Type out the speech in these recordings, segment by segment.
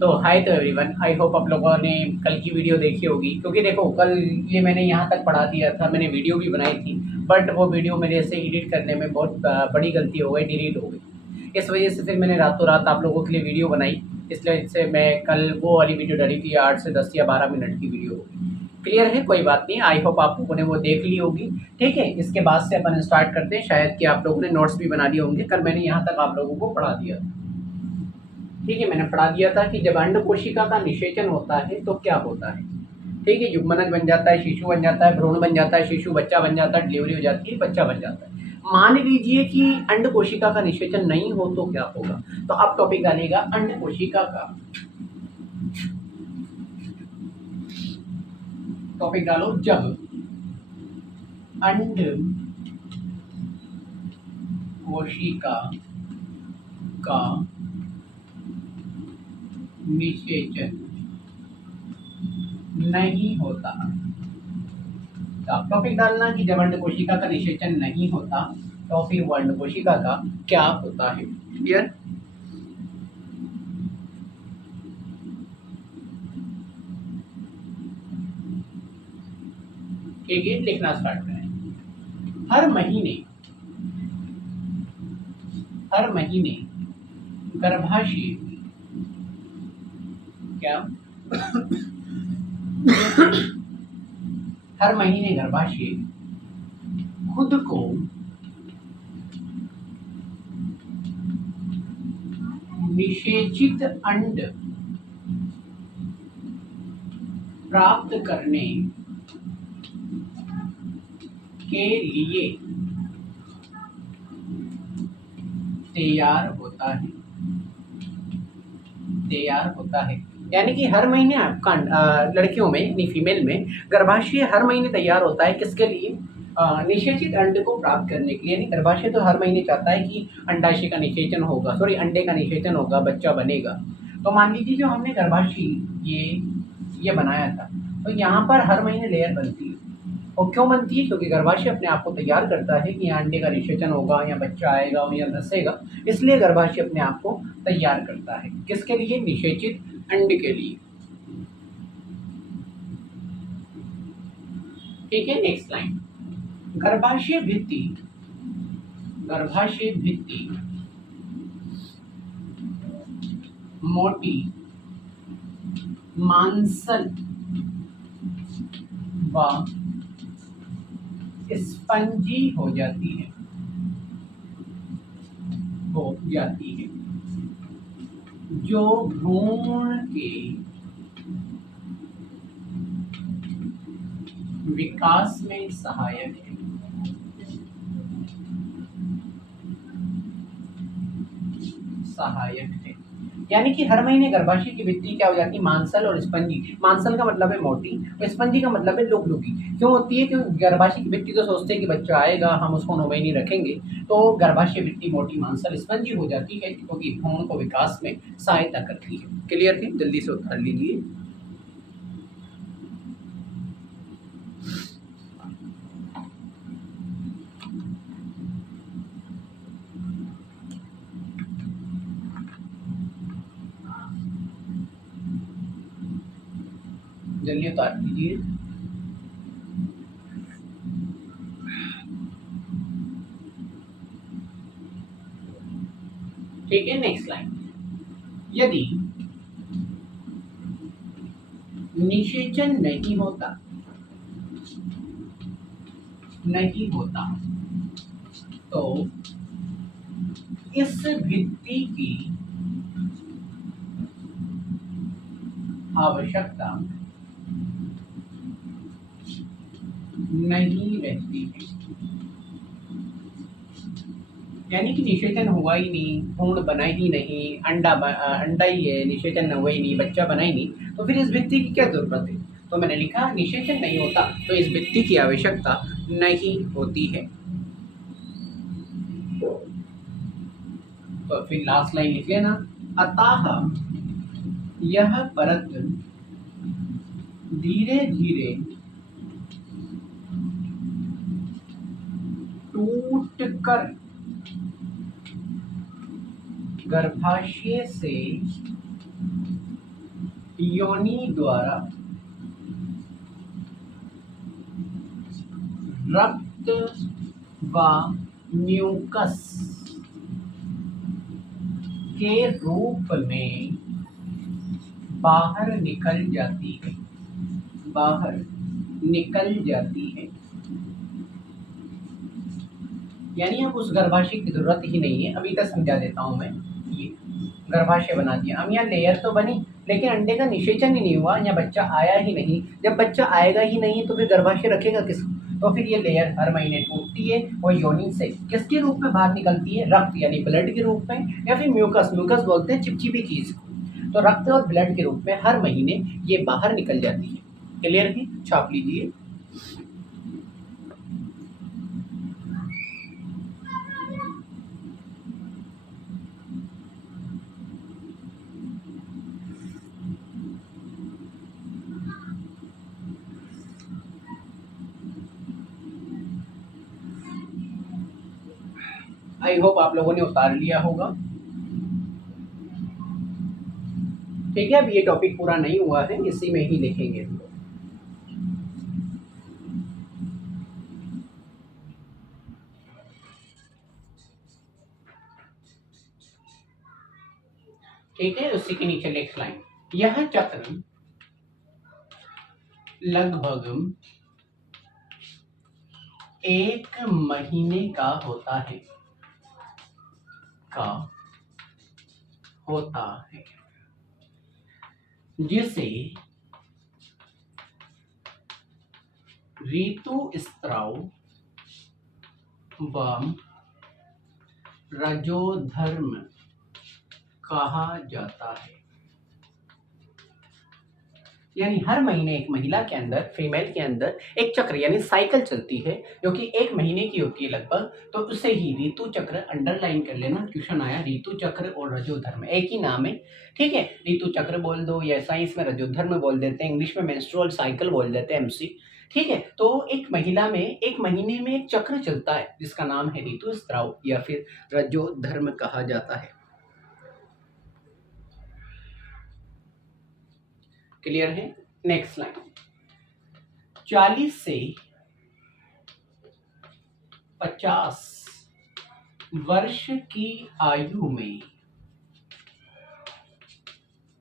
तो हाय तो everyone, I hope आप लोगों ने कल की वीडियो देखी होगी, क्योंकि देखो कल ये मैंने यहाँ तक पढ़ा दिया था, मैंने वीडियो भी बनाई थी। बट वो वीडियो मेरे से एडिट करने में बहुत बड़ी गलती हो गई, डिलीट हो गई। इस वजह से फिर मैंने रातों रात आप लोगों के लिए वीडियो बनाई। इसलिए से मैं कल वो वाली वीडियो डाली थी, 8 से 10 या 12 मिनट की वीडियो होगी। क्लियर है, कोई बात नहीं, आई होप आप लोगों ने वो देख ली होगी। ठीक है, इसके बाद से अपन स्टार्ट करते हैं। शायद कि आप लोगों ने नोट्स भी बना लिए होंगे, कल मैंने यहाँ तक आप लोगों को पढ़ा दिया था। ठीक है, मैंने पढ़ा दिया था कि जब अंड कोशिका का निषेचन होता है तो क्या होता है। ठीक है, युग्मनज बन जाता है, शिशु बन जाता है, भ्रूण बन जाता है, शिशु बच्चा बन जाता है, डिलीवरी हो जाती है, बच्चा बन जाता है। मान लीजिए कि अंड कोशिका का निषेचन नहीं हो तो क्या होगा। तो अब टॉपिक डालेगा अंड कोशिका का। टॉपिक डालो, जब अंड कोशिका का निषेचन नहीं होता। तो आप टॉपिक डालना कि जब अंड कोशिका का निषेचन नहीं होता तो फिर वो अंड कोशिका का क्या होता है। क्लियर। ठीक है, लिखना स्टार्ट करें। हर महीने गर्भाशय क्या हर महीने गर्भाशय खुद को निषेचित अंड प्राप्त करने के लिए तैयार होता है। यानी कि हर महीने आपका लड़कियों में यानी फीमेल में गर्भाशय हर महीने तैयार होता है, किसके लिए? निषेचित अंड को प्राप्त करने के लिए। यानी गर्भाशय तो हर महीने चाहता है कि अंडाशय का निषेचन होगा, सॉरी अंडे का निषेचन होगा, बच्चा बनेगा। तो मान लीजिए जो हमने गर्भाशय ये बनाया था, तो यहाँ पर हर महीने लेयर बनती है। और क्यों बनती है? क्योंकि गर्भाशय अपने आप को तैयार करता है कि यहाँ अंडे का निषेचन होगा या बच्चा आएगा और या धसेगा। इसलिए गर्भाशय अपने आप को तैयार करता है, किसके लिए? निषेचित अंड के लिए। ठीक है, नेक्स्ट लाइन। गर्भाशय भित्ति मोटी मांसल व स्पंजी हो जाती है जो भ्रूण के विकास में सहायक है। यानी कि हर महीने गर्भाशय की भित्ति क्या हो जाती है? मांसल और स्पंजी। मांसल का मतलब है मोटी और स्पंजी का मतलब है लुकलुकी। क्यों होती है? क्योंकि गर्भाशय की भित्ति तो सोचते हैं कि बच्चा आएगा, हम उसको 9 महीने रखेंगे। तो गर्भाशय भित्ति मोटी मांसल स्पंजी हो जाती है, क्योंकि भ्रूण को विकास में सहायता करती है। क्लियर थी? जल्दी से उतार लीजिए। जल्दी उतार लीजिए। ठीक है, नेक्स्ट लाइन। यदि निषेचन नहीं होता तो इस भित्ति की आवश्यकता नहीं रहती है। यानी कि निषेचन हुआ ही नहीं, भ्रूण बना ही नहीं, अंडा ही है, निषेचन हुआ ही नहीं, बच्चा बना ही नहीं, तो फिर इस भित्ति की क्या जरूरत है? तो मैंने लिखा निषेचन नहीं होता तो इस भित्ति की आवश्यकता नहीं होती है। तो फिर लास्ट लाइन लिख लेना। अतः यह परत धीरे धीरे टूट कर गर्भाशय से योनि द्वारा रक्त व म्यूकस के रूप में बाहर निकल जाती है, बाहर निकल जाती है। यानी अब उस गर्भाशय की जरूरत ही नहीं है। अभी तक समझा देता हूँ मैं। ये गर्भाशय बना दिया, अब यहाँ लेयर तो बनी लेकिन अंडे का निषेचन ही नहीं हुआ, यहाँ बच्चा आया ही नहीं। जब बच्चा आएगा ही नहीं तो फिर गर्भाशय रखेगा किसको? तो फिर ये लेयर हर महीने टूटती है और योनि से किसके रूप में बाहर निकलती है? रक्त यानी ब्लड के रूप में, या फिर म्यूकस, म्यूकस बोलते हैं चिपचिपी चीज को। तो रक्त और ब्लड के रूप में हर महीने ये बाहर निकल जाती है। क्लियर है? छाप लीजिए। आई होप आप लोगों ने उतार लिया होगा। ठीक है, अब ये टॉपिक पूरा नहीं हुआ है, इसी में ही लिखेंगे हम लोग। ठीक है, उसी के नीचे नेक्स्ट लाइन। यह चक्र लगभग 1 महीने का होता है, जिसे ऋतुस्राव व रजोधर्म कहा जाता है। यानी हर महीने एक महिला के अंदर, फीमेल के अंदर एक चक्र यानी साइकिल चलती है जो कि 1 महीने की होती है लगभग। तो उसे ही ऋतु चक्र, अंडरलाइन कर लेना, क्वेश्चन आया ऋतु चक्र और रजोधर्म एक ही नाम है। ठीक है, ऋतु चक्र बोल दो या साइंस में रजोधर्म बोल देते हैं, इंग्लिश में मेंस्ट्रुअल साइकिल बोल देते हैं, एमसी। ठीक है, तो एक महिला में 1 महीने में एक चक्र चलता है जिसका नाम है ऋतुस्राव या फिर रजोधर्म कहा जाता है। क्लियर है? Next line. 40 से 50 वर्ष की आयु में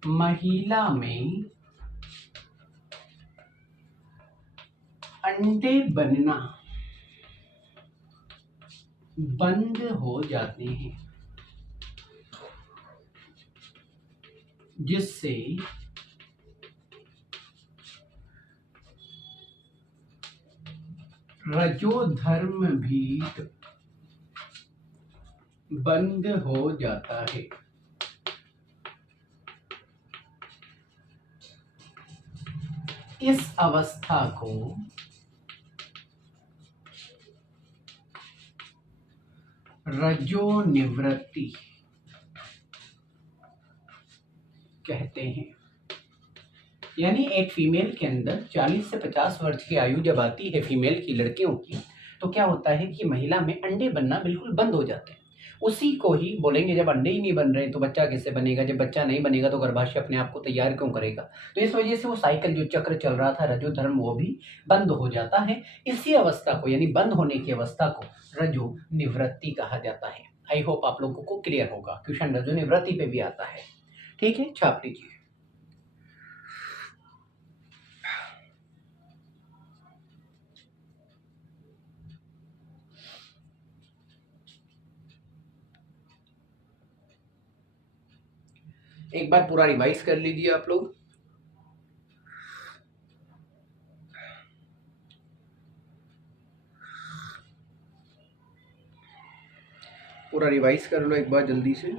महिला में अंडे बनना बंद हो जाते हैं, जिससे रजोधर्म भी बंद हो जाता है। इस अवस्था को रजोनिवृत्ति कहते हैं। यानी एक फीमेल के अंदर 40 से 50 वर्ष की आयु जब आती है फीमेल की, लड़कियों की, तो क्या होता है कि महिला में अंडे बनना बिल्कुल बंद हो जाते हैं। उसी को ही बोलेंगे, जब अंडे ही नहीं बन रहे तो बच्चा कैसे बनेगा? जब बच्चा नहीं बनेगा तो गर्भाशय अपने आप को तैयार क्यों करेगा? तो इस वजह से वो साइकिल जो चक्र चल रहा था रजोधर्म, वो भी बंद हो जाता है। इसी अवस्था को यानी बंद होने की अवस्था को रजो निवृत्ति कहा जाता है। आई होप आप लोगों को क्लियर होगा, क्वेश्चन रजो निवृत्ति पे भी आता है। ठीक है, छाप लीजिए। एक बार पूरा रिवाइज कर लीजिए आप लोग। पूरा रिवाइज कर लो एक बार जल्दी से।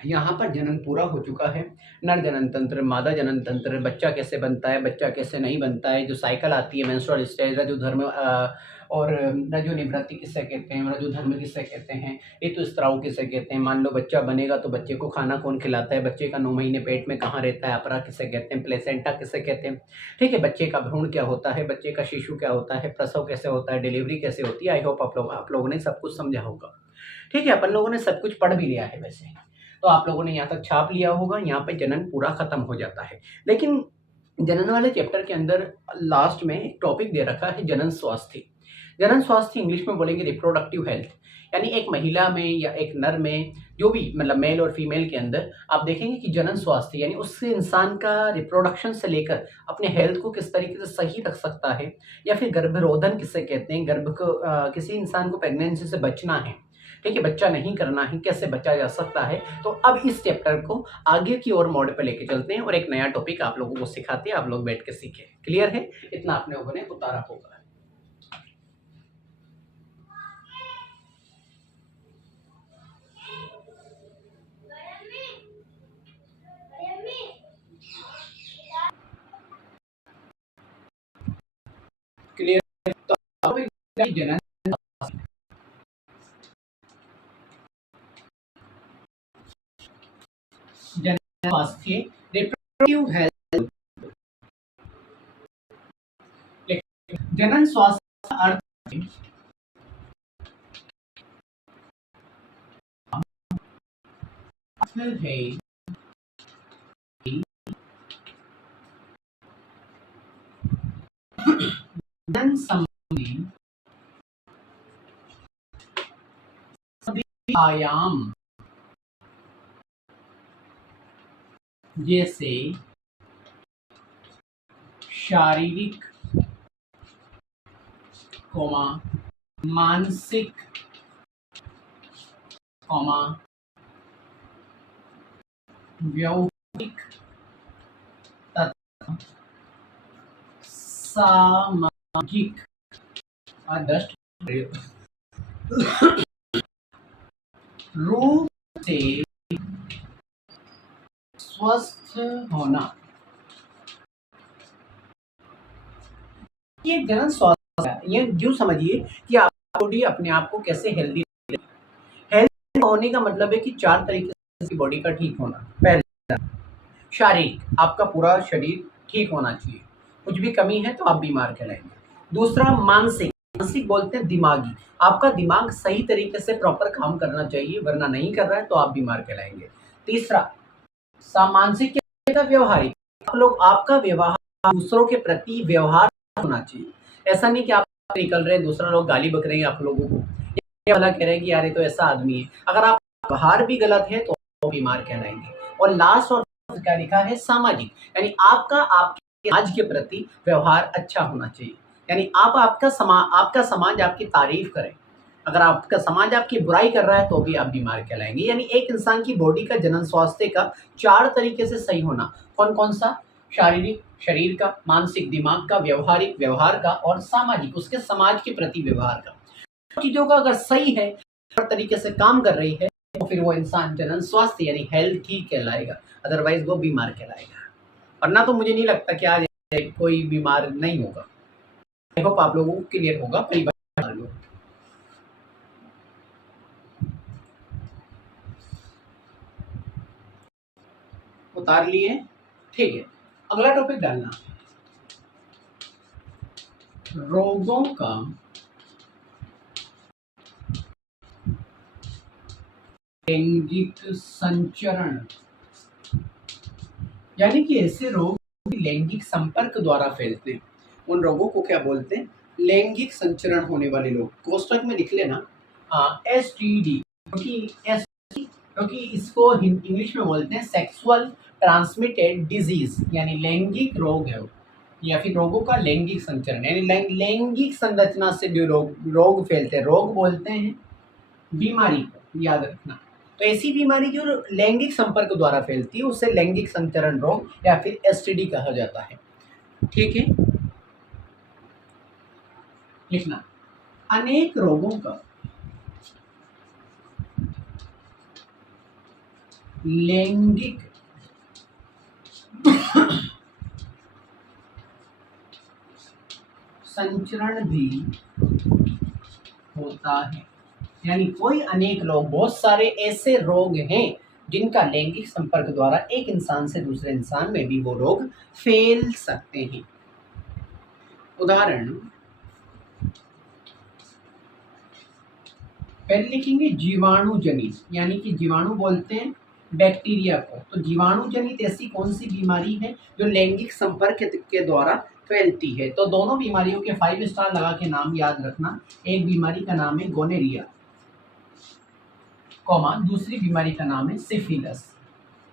यहाँ पर जनन पूरा हो चुका है। नर जनन तंत्र, मादा जनन तंत्र, बच्चा कैसे बनता है, बच्चा कैसे नहीं बनता है, जो साइकिल आती है मेंस्ट्रुअल स्टेज, जो धर्म और रजो निवृत्ति किससे कहते हैं, रजो धर्म किससे कहते हैं, ऋतुस्राव किससे कहते हैं। मान लो बच्चा बनेगा तो बच्चे को खाना कौन खिलाता है, बच्चे का 9 महीने पेट में कहाँ रहता है, अपरा किसे कहते हैं, प्लेसेंटा किसे कहते हैं। ठीक है, बच्चे का भ्रूण क्या होता है, बच्चे का शिशु क्या होता है, प्रसव कैसे होता है, डिलीवरी कैसे होती है। आई होप आप लोगों ने सब कुछ समझा होगा। ठीक है, अपन लोगों ने सब कुछ पढ़ भी लिया है वैसे, तो आप लोगों ने यहाँ तक छाप लिया होगा। यहाँ पे जनन पूरा खत्म हो जाता है। लेकिन जनन वाले चैप्टर के अंदर लास्ट में एक टॉपिक दे रखा है जनन स्वास्थ्य। जनन स्वास्थ्य इंग्लिश में बोलेंगे रिप्रोडक्टिव हेल्थ, यानी एक महिला में या एक नर में, जो भी मतलब मेल और फीमेल के अंदर आप देखेंगे कि जनन स्वास्थ्य यानी उस इंसान का रिप्रोडक्शन से लेकर अपने हेल्थ को किस तरीके से सही रख सकता है, या फिर गर्भरोधन किसे कहते हैं, गर्भ को किसी इंसान को प्रेगनेंसी से बचना है, ठीक है, बच्चा नहीं करना है, कैसे बचा जा सकता है। तो अब इस चैप्टर को आगे की ओर मोड पे लेके चलते हैं और एक नया टॉपिक आप लोगों को सिखाते हैं, आप लोग बैठ के सीखें। क्लियर है, इतना अपने लोगों ने उतारा होगा। क्लियर, तो जनन स्वास्थ्य रिप्रोडक्टिव हेल्थ, जनन स्वास्थ्य अर्थ है जनन संबंधी सभी आयाम, जैसे शारीरिक, मानसिक, व्यवहारिक तथा सामाजिक आदर्श रूप से स्वस्थ होना, ये जनन स्वास्थ्य है। ये जो समझिए कि आप बॉडी अपने आप को कैसे हेल्दी होने का मतलब है कि 4 तरीके से बॉडी का ठीक होना। पहला, शारीरिक, आपका पूरा शरीर ठीक होना चाहिए, कुछ भी कमी है तो आप बीमार कहलाएंगे। दूसरा, मानसिक, मानसिक बोलते हैं दिमागी, आपका दिमाग सही तरीके से प्रॉपर काम करना चाहिए, वरना नहीं कर रहा है तो आप बीमार कहलाएंगे। तीसरा, मानसिक क्या, व्यवहारिक, आप लोग आपका व्यवहार दूसरों के प्रति व्यवहार होना चाहिए। ऐसा नहीं कि आप निकल रहे हैं, दूसरा लोग गाली बक रहे हैं आप लोगों को, ये वाला कह रहे हैं कि यार ये तो ऐसा आदमी है। अगर आप व्यवहार भी गलत है तो बीमार कहलाएंगे। और लास्ट और क्या लिखा है, सामाजिक, यानी आपका आपके समाज के प्रति व्यवहार अच्छा होना चाहिए, यानी आपका समाज आपकी तारीफ करे। अगर आपका समाज आपकी बुराई कर रहा है तो भी आप बीमार कहलाएंगे। यानी एक इंसान की बॉडी का जनन स्वास्थ्य का 4 तरीके से सही होना, कौन कौन सा, शारीरिक शरीर का, मानसिक दिमाग का, व्यवहारिक व्यवहार का, और सामाजिक उसके समाज के प्रति व्यवहार का। चीजों का अगर सही है, हर तरीके से काम कर रही है, तो फिर वो इंसान जनन स्वास्थ्य यानी हेल्थ ही कहलाएगा, अदरवाइज वो बीमार कहलाएगा। वरना तो मुझे नहीं लगता कि आज कोई बीमार नहीं होगा। आई होप आप लोगों को क्लियर होगा। परिवार लो, उतार लिए, ठीक है। अगला टॉपिक डालना, रोगों का लैंगिक संचरण, यानी कि ऐसे रोग लैंगिक संपर्क द्वारा फैलते हैं, उन रोगों को क्या बोलते हैं, लैंगिक संचरण होने वाले लोग। कोष्टक में लिख लेना STD, क्योंकि इसको इंग्लिश में बोलते हैं सेक्सुअल ट्रांसमिटेड डिजीज, यानी लैंगिक रोग है, या फिर रोगों का लैंगिक संचरण, यानी लैंगिक संरचना से जो रोग फैलते हैं, रोग बोलते हैं बीमारी को, याद रखना। तो ऐसी बीमारी जो लैंगिक संपर्क द्वारा फैलती है उसे लैंगिक संचरण रोग या फिर STD कहा जाता है। ठीक है, लिखना, अनेक रोगों का लैंगिक संचरण भी होता है। यानी कोई अनेक लोग, बहुत सारे ऐसे रोग हैं जिनका लैंगिक संपर्क द्वारा एक इंसान से दूसरे इंसान में भी वो रोग फैल सकते हैं। उदाहरण पहले लिखेंगे जीवाणु जनित, यानी कि जीवाणु बोलते हैं बैक्टीरिया को। तो जीवाणु जनित ऐसी कौन सी बीमारी है जो लैंगिक संपर्क के द्वारा फैलती है? तो दोनों बीमारियों के 5 स्टार लगा के नाम याद रखना। एक बीमारी का नाम है गोनेरिया, कॉमा दूसरी बीमारी का नाम है सिफिलिस।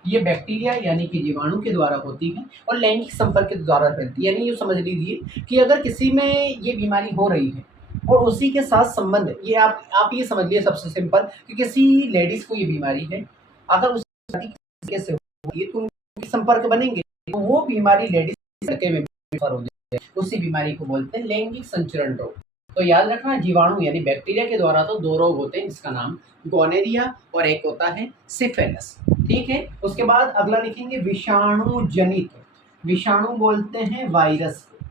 ये बैक्टीरिया यानी कि जीवाणु के द्वारा होती है और लैंगिक संपर्क के द्वारा फैलती है। यानी ये समझ लीजिए कि अगर किसी में ये बीमारी हो रही है और उसी के साथ संबंध, ये आप ये समझ लिए सबसे सिंपल कि किसी लेडीज को ये बीमारी है, अगर उस कैसे होती है तो उनके संपर्क बनेंगे तो वो बीमारी लेडीज के में हो जाए, उसी बीमारी को बोलते हैं लैंगिक संचरण रोग। तो याद रखना जीवाणु यानी बैक्टीरिया के द्वारा तो 2 रोग होते हैं, जिसका नाम गोनेरिया और एक होता है सिफिलिस। ठीक है, उसके बाद अगला लिखेंगे विषाणु जनित। विषाणु बोलते हैं वायरस को।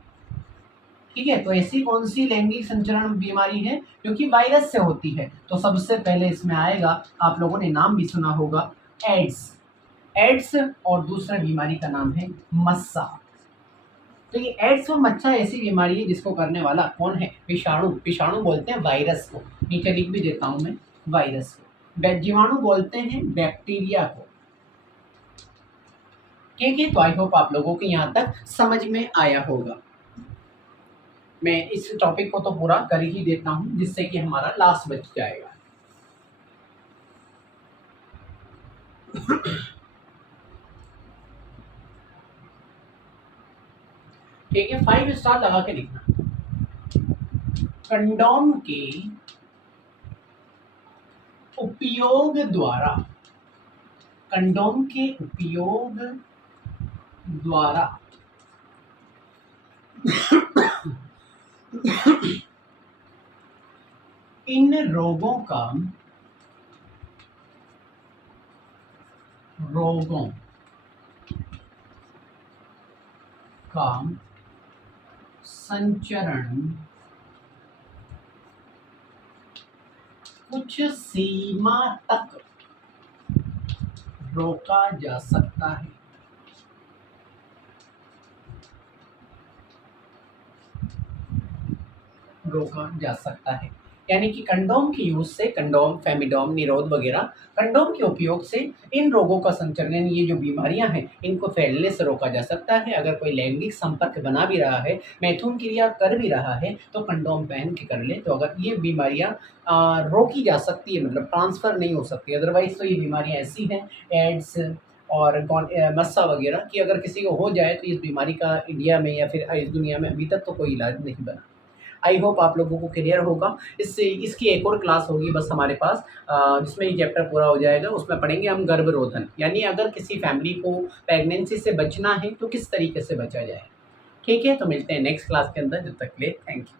ठीक है, तो ऐसी कौन सी लैंगिक संचरण बीमारी है जो कि वायरस से होती है? तो सबसे पहले इसमें आएगा, आप लोगों ने नाम भी सुना होगा, एड्स। एड्स और दूसरा बीमारी का नाम है मस्सा। तो ये एड्स और मच्छर ऐसी बीमारी है जिसको करने वाला कौन है? विषाणु। विषाणु बोलते हैं वायरस को, नीचे लिख भी देता हूं मैं वायरस को। जीवाणु बोलते हैं बैक्टीरिया को। ठीक है, तो आई होप आप लोगों को यहाँ तक समझ में आया होगा। मैं इस टॉपिक को तो पूरा कर ही देता हूँ जिससे कि हमारा लास्ट बच जाएगा। ठीक है, 5 स्टार लगा के लिखना। कंडोम के उपयोग द्वारा, कंडोम के उपयोग द्वारा इन रोगों का संचरण कुछ सीमा तक रोका जा सकता है। रोका जा सकता है यानी कि कंडोम के यूज से, कंडोम, फेमिडोम, निरोध वगैरह, कंडोम के उपयोग से इन रोगों का संचरण, ये जो बीमारियां हैं इनको फैलने से रोका जा सकता है। अगर कोई लैंगिक संपर्क बना भी रहा है, मैथुन क्रिया कर भी रहा है, तो कंडोम पहन के कर ले, तो अगर ये बीमारियां रोकी जा सकती है, मतलब ट्रांसफर नहीं हो सकती। अदरवाइज तो ये बीमारियां ऐसी हैं, एड्स और मस्सा वगैरह, कि अगर किसी को हो जाए तो इस बीमारी का इंडिया में या फिर इस दुनिया में अभी तक तो कोई इलाज नहीं बना। आई होप आप लोगों को क्लियर होगा। इससे इसकी एक और क्लास होगी बस हमारे पास, जिसमें ये चैप्टर पूरा हो जाएगा। उसमें पढ़ेंगे हम गर्भरोधन, यानी अगर किसी फैमिली को प्रेगनेंसी से बचना है तो किस तरीके से बचा जाए। ठीक है, तो मिलते हैं नेक्स्ट क्लास के अंदर। जब तक के लिए थैंक यू।